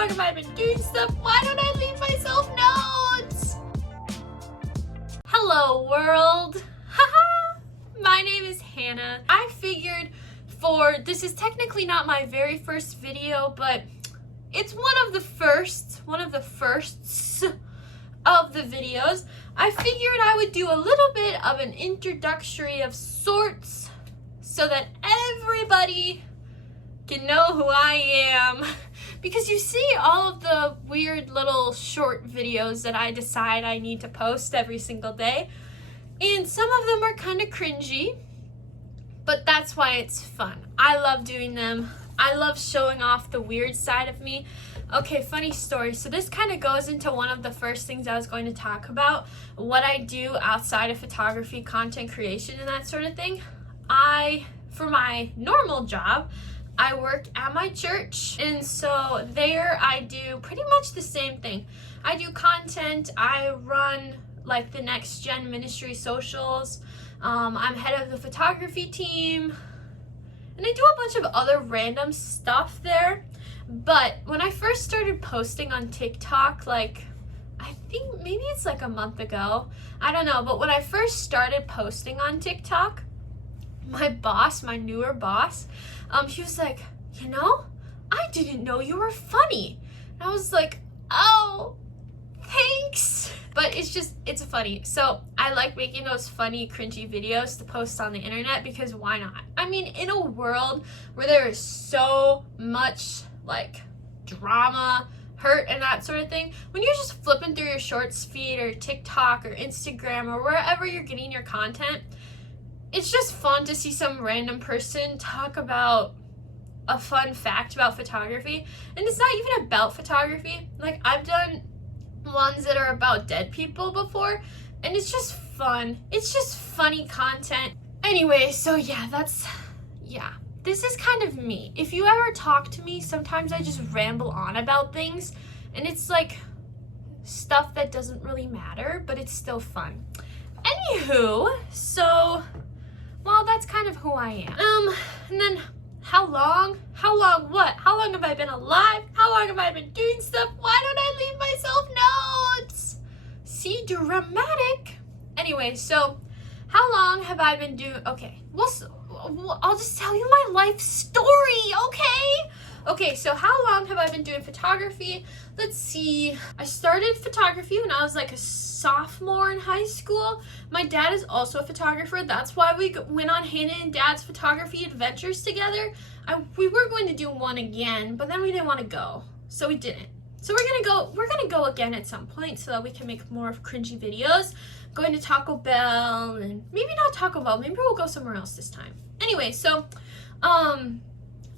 long have I been doing stuff? Why don't I leave myself notes? Hello world. Haha. My name is Hannah. I figured this is technically not my very first video, but it's one of the firsts of the videos. I figured I would do a little bit of an introductory of sorts so that everybody can know who I am. Because you see all of the weird little short videos that I decide I need to post every single day. And some of them are kind of cringy, but that's why it's fun. I love doing them. I love showing off the weird side of me. Okay, funny story. So this kind of goes into one of the first things I was going to talk about, what I do outside of photography, content creation, and that sort of thing. For my normal job, I work at my church, and so there I do pretty much the same thing. I do content, I run like the Next Gen Ministry socials, I'm head of the photography team, and I do a bunch of other random stuff there. But when I first started posting on TikTok, like, I think maybe it's like a month ago, I don't know, but when I first started posting on TikTok, my boss, my newer boss, she was like, you know, I didn't know you were funny. And I was like, oh, thanks. But it's funny. So I like making those funny, cringy videos to post on the internet because why not? I mean, in a world where there is so much like drama, hurt, and that sort of thing, when you're just flipping through your shorts feed or TikTok or Instagram or wherever you're getting your content, it's just fun to see some random person talk about a fun fact about photography. And it's not even about photography. Like, I've done ones that are about dead people before, and it's just fun. It's just funny content. Anyway, so yeah, this is kind of me. If you ever talk to me, sometimes I just ramble on about things, and it's like stuff that doesn't really matter, but it's still fun. Anywho, so, well, that's kind of who I am. And then how long have I been alive? How long have I been doing stuff? Why don't I leave myself notes? See, dramatic. Anyway, so how long have I been doing, okay, I'll just tell you my life story, okay? Okay, so how long have I been doing photography? Let's see. I started photography when I was like a sophomore in high school. My dad is also a photographer. That's why we went on Hannah and Dad's photography adventures together. We were going to do one again, but then we didn't want to go, so we didn't. So we're gonna go again at some point so that we can make more of cringy videos. Going to Taco Bell, and maybe not Taco Bell, maybe we'll go somewhere else this time. Anyway, so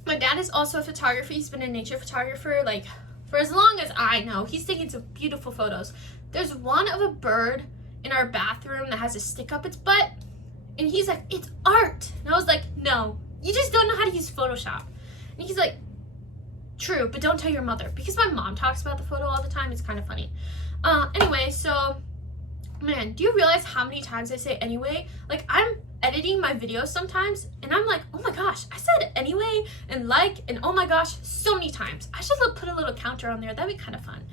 my dad is also a photographer. He's been a nature photographer like for as long as I know. He's taking some beautiful photos. There's one of a bird in our bathroom that has a stick up its butt, and he's like, it's art. And I was like, no, you just don't know how to use Photoshop. And he's like, true, but don't tell your mother, because my mom talks about the photo all the time. It's kind of funny. Anyway, so man, do you realize how many times I say anyway? Like, I'm editing my videos sometimes, and I'm like, oh my gosh, I said anyway, and like, and oh my gosh, so many times. I should put a little counter on there. That'd be kind of fun.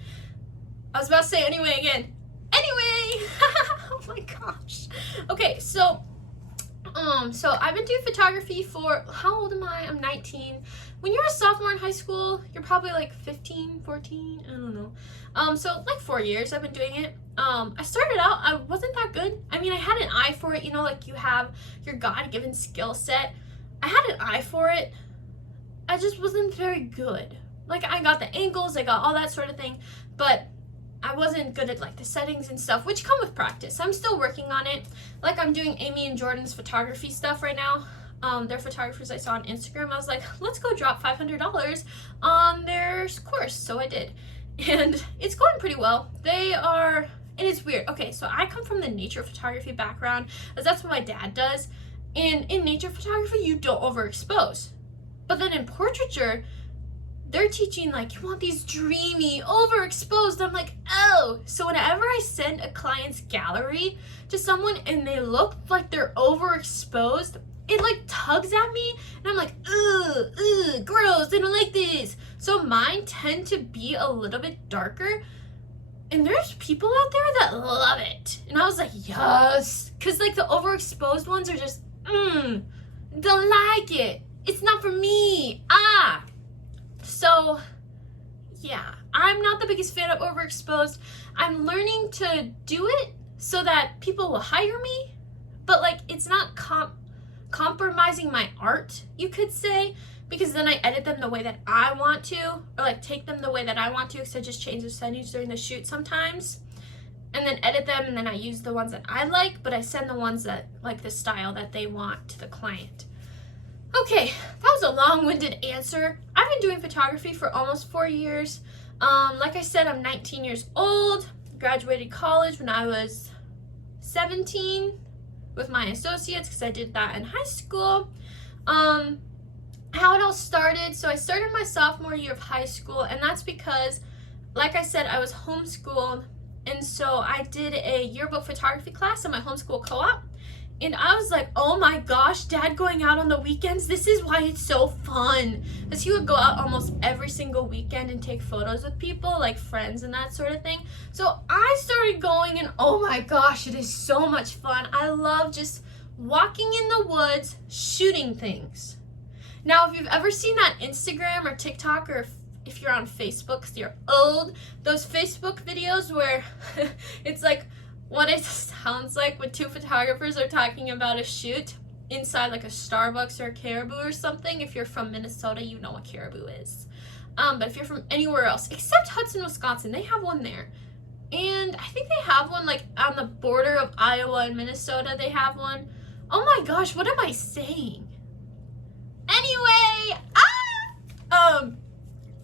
I was about to say anyway again. Anyway! Oh my gosh. Okay, so I've been doing photography for, how old am I? I'm 19. When you're a sophomore in high school, you're probably like 15, 14, I don't know. So like 4 years I've been doing it. I started out, I wasn't that good. I mean, I had an eye for it, you know, like you have your God-given skill set. I had an eye for it. I just wasn't very good. Like, I got the angles, I got all that sort of thing, but I wasn't good at like the settings and stuff, which come with practice. I'm still working on it. Like, I'm doing Amy and Jordan's photography stuff right now. They're photographers I saw on Instagram. I was like, let's go drop $500 on their course. So I did. And it's going pretty well. And it's weird. Okay, so I come from the nature photography background, as that's what my dad does. And in nature photography, you don't overexpose. But then in portraiture, they're teaching like, you want these dreamy, overexposed. I'm like, oh. So whenever I send a client's gallery to someone and they look like they're overexposed, it like tugs at me, and I'm like, ugh, gross, I don't like this. So mine tend to be a little bit darker. And there's people out there that love it. And I was like, yes. Because like the overexposed ones are just, don't like it. It's not for me. So, yeah. I'm not the biggest fan of overexposed. I'm learning to do it so that people will hire me. But like, it's not compromising my art, you could say. Because then I edit them the way that I want to, or like take them the way that I want to, because I just change the settings during the shoot sometimes, and then edit them, and then I use the ones that I like, but I send the ones that like the style that they want to the client. Okay, that was a long-winded answer. I've been doing photography for almost 4 years. Like I said, I'm 19 years old, graduated college when I was 17 with my associates, because I did that in high school. How it all started, so I started my sophomore year of high school, and that's because, like I said, I was homeschooled, and so I did a yearbook photography class in my homeschool co-op, and I was like, oh my gosh, Dad going out on the weekends, this is why it's so fun, because he would go out almost every single weekend and take photos with people, like friends and that sort of thing. So I started going, and oh my gosh, it is so much fun. I love just walking in the woods, shooting things. Now, if you've ever seen that Instagram or TikTok, or if you're on Facebook, because you're old, those Facebook videos where it's like what it sounds like when two photographers are talking about a shoot inside like a Starbucks or a Caribou or something. If you're from Minnesota, you know what Caribou is. But if you're from anywhere else, except Hudson, Wisconsin, they have one there. And I think they have one like on the border of Iowa and Minnesota, they have one. Oh my gosh, what am I saying? Anyway,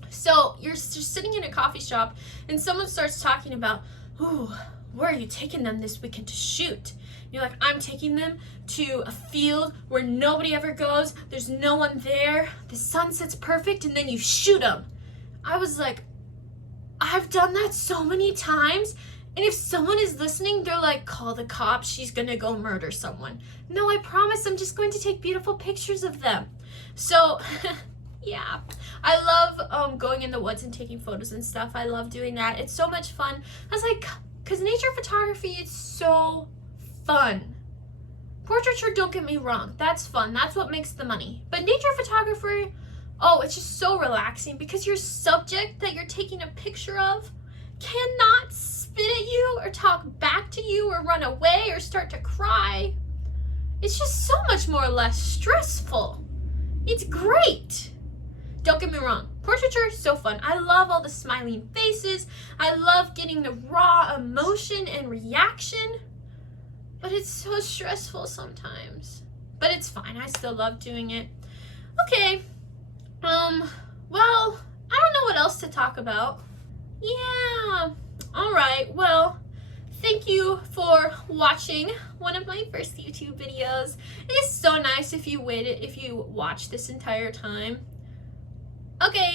so you're just sitting in a coffee shop and someone starts talking about, ooh, where are you taking them this weekend to shoot? And you're like, I'm taking them to a field where nobody ever goes. There's no one there. The sunset's perfect, and then you shoot them. I was like, I've done that so many times. And if someone is listening, they're like, call the cops. She's going to go murder someone. No, I promise I'm just going to take beautiful pictures of them. So, yeah, I love going in the woods and taking photos and stuff. I love doing that. It's so much fun. I was like, because nature photography is so fun. Portraiture, don't get me wrong, that's fun. That's what makes the money. But nature photography, oh, it's just so relaxing because your subject that you're taking a picture of cannot spit at you or talk back to you or run away or start to cry. It's just so much more or less stressful. It's great. Don't get me wrong, portraiture is so fun. I love all the smiling faces. I love getting the raw emotion and reaction. But it's so stressful sometimes. But it's fine. I still love doing it. Okay. Well, I don't know what else to talk about. Yeah. All right. Well, thank you for watching one of my first YouTube videos. It is so nice if you watched this entire time. Okay.